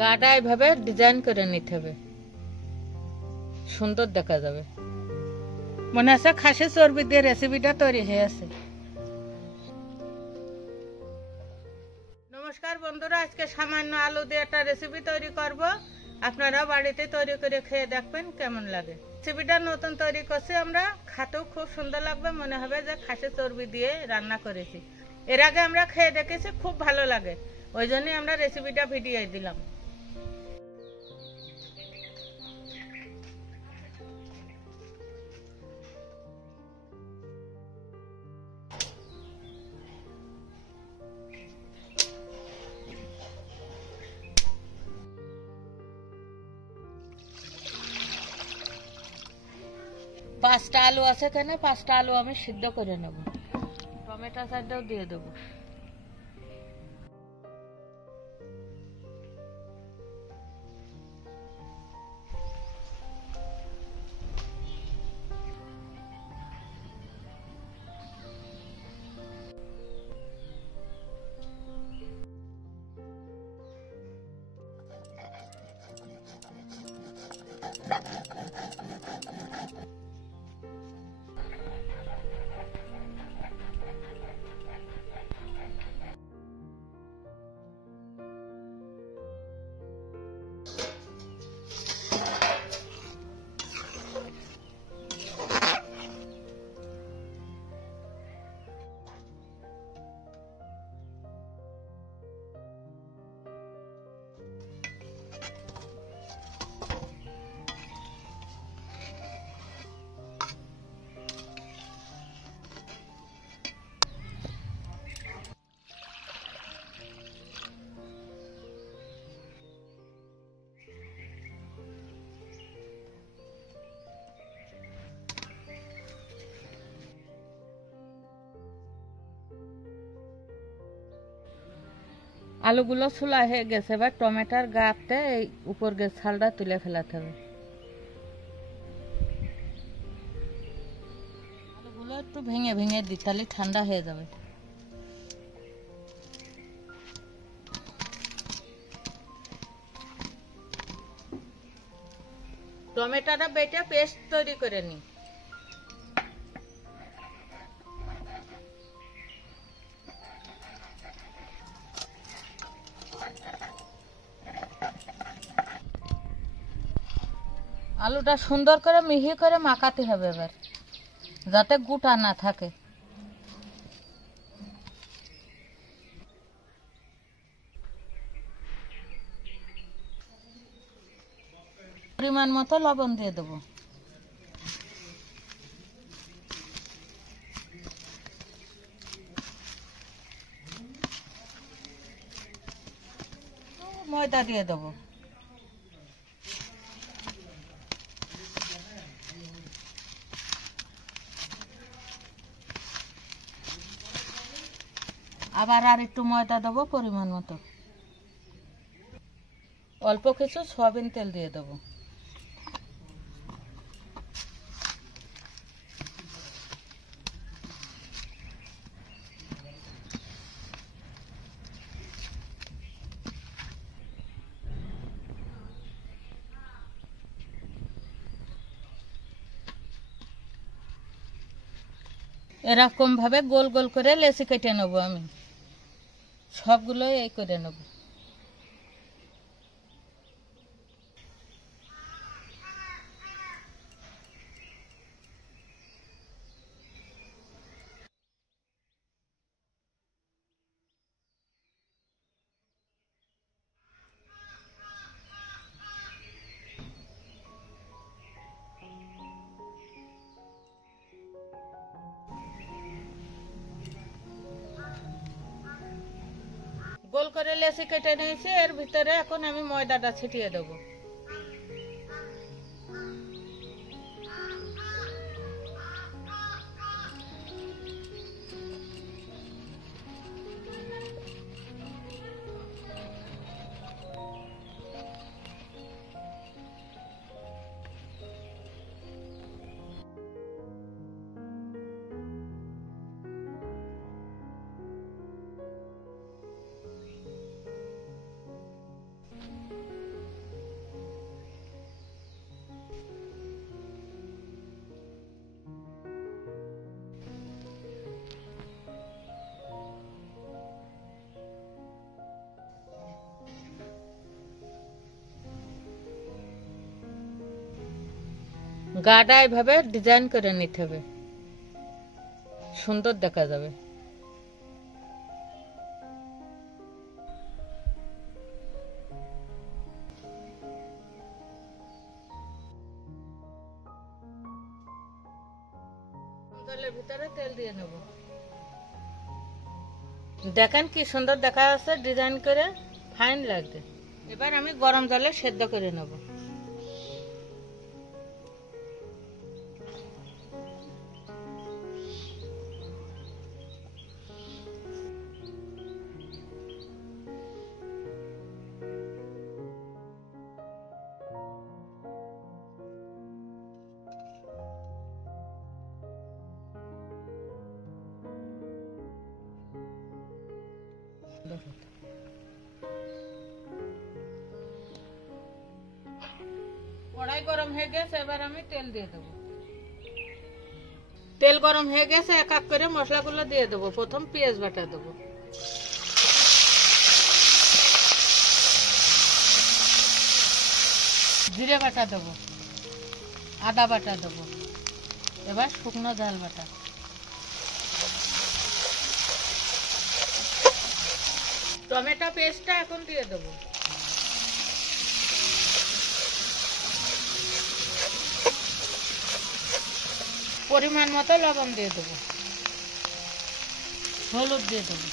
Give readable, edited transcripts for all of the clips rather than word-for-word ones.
গাটা এইভাবে ডিজাইন করে নিতে হবে, সুন্দর দেখা যাবে। মনে আছে খাসির চর্বি দিয়ে রেসিপিটা তৈরি হয়ে আছে। নমস্কার বন্ধুরা, আজকে সামান্য আলু দিয়ে একটা রেসিপি তৈরি করব। আপনারা বাড়িতে তৈরি করে খেয়ে দেখবেন কেমন লাগে। রেসিপিটা নতুন তৈরি করছি আমরা, খেতেও খুব সুন্দর লাগবে, মনে হবে যে খাসির চর্বি দিয়ে রান্না করেছি। এর আগে আমরা খেয়ে দেখেছি, খুব ভালো লাগে, ওই জন্যই আমরা রেসিপিটা ভিডিও দিলাম। পাঁচটা আলু আছে, কেন পাঁচটা আলু আমি সিদ্ধ করে নেব। টমেটো সাইডটাও দিয়ে দেবো। আলুগুলো ছোলা হয়ে গেছে, এবার টমেটোর গাতে এই উপর গেছে ছালটা তুলে ফেলাতে হবে। আলুগুলো একটু ভেঙে ভেঙে দিই, তাহলে ঠান্ডা হয়ে যাবে। টমেটোটা বেটে পেস্ট তৈরি করে নিই। আলুটা সুন্দর করে মিহি করে মাখাতে হবে এবার, যাতে গুটা না থাকে। পরিমাণ মতো লবণ দিয়ে দেবো। ময়দা দিয়ে দেবো। আবার আর একটু ময়দা দেবো পরিমাণ মতো। অল্প কিছু সয়াবিন তেল দিয়ে দেবো। এরকম ভাবে গোল গোল করে লেচি কেটে নেবো আমি, সবগুলো এই করে নেবো। গোল করে লেচি কেটে নিয়েছি, এর ভিতরে এখন আমি ময়দাটা ছিটিয়ে দেবো। গাটা এইভাবে ডিজাইন করে নিতে হবে, সুন্দর দেখা যাবে। জলের ভিতরে তেল দিয়ে নেব। দেখেন কি সুন্দর দেখা যাচ্ছে, ডিজাইন করে ফাইন লাগবে। এবার আমি গরম জলে সেদ্ধ করে নেব। কড়াই গরম হয়ে গেছে, এবার আমি তেল দিয়ে দেবো। তেল গরম হয়ে গেছে, এক এক করে মশলাগুলো দিয়ে দেবো। প্রথম পেঁয়াজ বাটা দেবো, জিরে বাটা দেবো, আদা বাটা দেবো, এবার শুকনো ঝাল বাটা, টমেটো পেস্টটা এখন দিয়ে দেবো। পরিমাণ মতো লবণ দিয়ে দেবো, হলুদ দিয়ে দেবো,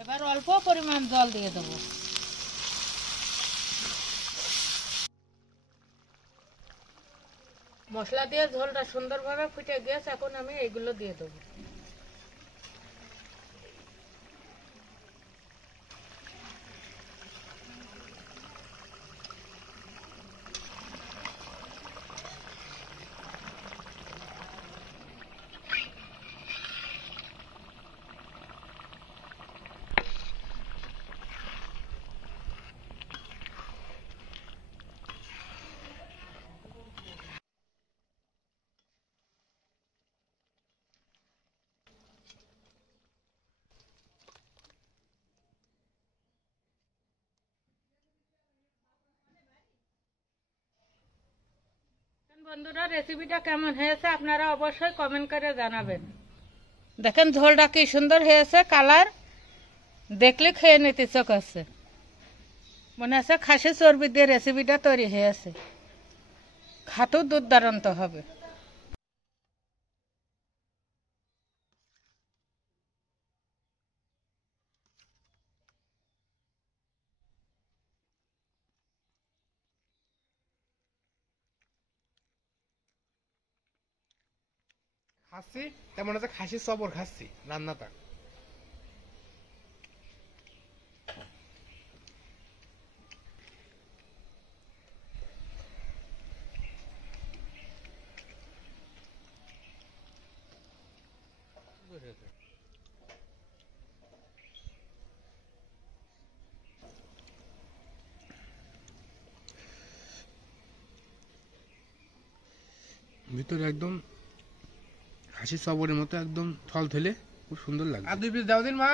এবার অল্প পরিমাণ জল দিয়ে দেবো। মশলা দিয়ে ঝোলটা সুন্দরভাবে ফুটে গেছে, এখন আমি এইগুলো দিয়ে দেবো। বন্ধুরা, রেসিপিটা কেমন হয়েছে আপনারা অবশ্যই কমেন্ট করে জানাবেন। দেখেন ঝোলটা কি সুন্দর হয়েছে, কালার দেখলে খেয়ে নিতে ইচ্ছা করছে। মনে হচ্ছে খাসি চর্বি দিয়ে রেসিপিটা তৈরি হয়েছে, খাতেও দুর্দান্ত হবে। খাচ্ছি তেমন হচ্ছে খাসির সবর খাচ্ছি রান্নাটা। ভিতরে একদম খাসির সবরের মতো একদম থলথলে, খুব সুন্দর লাগে। আর 2 পিস দাও দিন মা।